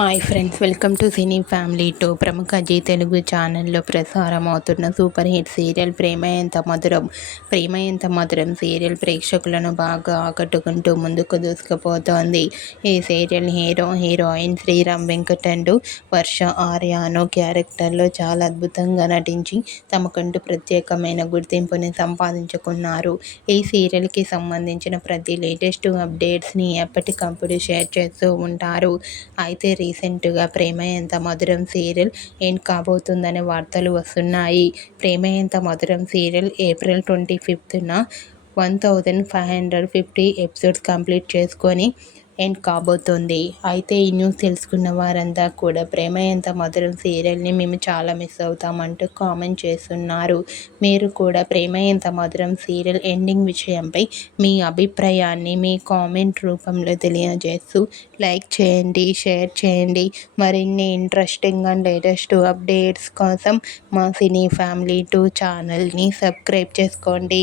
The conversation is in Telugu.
Hi friends, welcome to cine family two. ప్రముఖ జీ తెలుగు ఛానల్లో ప్రసారం అవుతున్న సూపర్ హిట్ సీరియల్ ప్రేమ ఎంత మధురం. ప్రేమ ఎంత మధురం సీరియల్ ప్రేక్షకులను బాగా ఆకట్టుకుంటూ ముందుకు దూసుకుపోతోంది. ఈ serial heroine Sriram Venkat and Varsha ఆర్యాను క్యారెక్టర్లో చాలా అద్భుతంగా నటించి తమకంటూ ప్రత్యేకమైన గుర్తింపుని సంపాదించుకున్నారు. ఈ సీరియల్కి సంబంధించిన ప్రతి లేటెస్ట్ అప్డేట్స్ని ఎప్పటికప్పుడు షేర్ చేస్తూ ఉంటారు. అయితే రీసెంట్గా ప్రేమ ఎంత మధురం సీరియల్ ఎండ్ కాబోతుందనే వార్తలు వస్తున్నాయి. ప్రేమ ఎంత మధురం సీరియల్ ఏప్రిల్ 25న 1550 ఎపిసోడ్స్ కంప్లీట్ చేసుకొని ఎండ్ కాబోతోంది. అయితే ఈ న్యూస్ తెలుసుకున్న వారంతా కూడా ప్రేమ ఎంత మధురం సీరియల్ని మేము చాలా మిస్ అవుతామంటూ కామెంట్ చేస్తున్నారు. మీరు కూడా ప్రేమ ఎంత మధురం సీరియల్ ఎండింగ్ విషయంపై మీ అభిప్రాయాన్ని మీ కామెంట్ రూపంలో తెలియజేస్తూ లైక్ చేయండి, షేర్ చేయండి. మరిన్ని ఇంట్రెస్టింగ్ అండ్ లేటెస్ట్ అప్డేట్స్ కోసం మా సినీ ఫ్యామిలీ 2 ఛానల్ని సబ్స్క్రైబ్ చేసుకోండి.